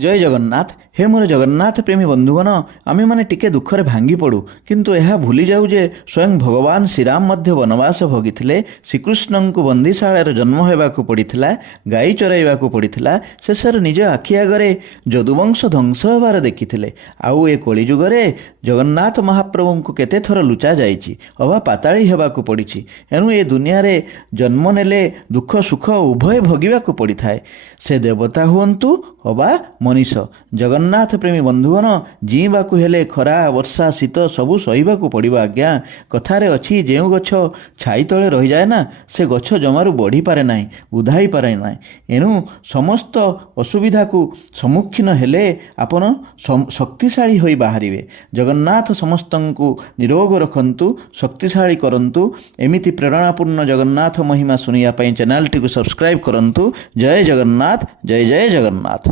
जय जगन्नाथ। हे मोर जगन्नाथ प्रेमी बंधुगण, आमे माने टिके दुखरे भांगी पड़ू किंतु यह भूली जाऊ जे स्वयं भगवान श्रीराम मध्य वनवास भोगिथिले। श्रीकृष्ण को बंदीशाଳାରେ जन्म ହେବାକୁ ପଡ଼ିଥିଲା, ଗାଈ ଚରାଇବାକୁ ପଡ଼ିଥିଲା। ଶେଷରେ ନିଜ ଆଖି ଆଗରେ ଯଦୁବଂଶ ଧ୍ୱଂସ ହେବାର ଦେଖିଥିଲେ। ଆଉ ଏ କଳିଯୁଗରେ ଜଗନ୍ନାଥ ମହାପ୍ରଭୁଙ୍କୁ କେତେ ଥର ଲୁଚା ଯାଇଛି, ଅବା ପାତାଳି ହେବାକୁ ପଡ଼ିଛି। ଏଣୁ ଏ ଦୁନିଆରେ ଜନ୍ମ ନେଲେ ଦୁଃଖ ସୁଖ ଉଭୟ ଭୋଗିବାକୁ ପଡ଼ିଥାଏ, ସେ ଦେବତା ହୁଅନ୍ତୁ ଅବା ମଣିଷ। ଜଗନ୍ନାଥ ପ୍ରେମୀ ବନ୍ଧୁଗଣ, ଜୀଇବାକୁ ହେଲେ ଖରା ବର୍ଷା ଶୀତ ସବୁ ସହିବାକୁ ପଡ଼ିବ ଆଜ୍ଞା। କଥାରେ ଅଛି, ଯେଉଁ ଗଛ ଛାଇ ତଳେ ରହିଯାଏ ନା, ସେ ଗଛ ଜମାରୁ ବଢ଼ିପାରେ ନାହିଁ, ଉଧାଇ ପାରେ ନାହିଁ। ଏଣୁ ସମସ୍ତ ଅସୁବିଧାକୁ ସମ୍ମୁଖୀନ ହେଲେ ଆପଣ ଶକ୍ତିଶାଳୀ ହୋଇ ବାହାରିବେ। ଜଗନ୍ନାଥ ସମସ୍ତଙ୍କୁ ନିରୋଗ ରଖନ୍ତୁ, ଶକ୍ତିଶାଳୀ କରନ୍ତୁ। ଏମିତି ପ୍ରେରଣାପୂର୍ଣ୍ଣ ଜଗନ୍ନାଥ ମହିମା ଶୁଣିବା ପାଇଁ ଚ୍ୟାନେଲଟିକୁ ସବସ୍କ୍ରାଇବ୍ କରନ୍ତୁ। ଜୟ ଜଗନ୍ନାଥ, ଜୟ ଜୟ ଜଗନ୍ନାଥ।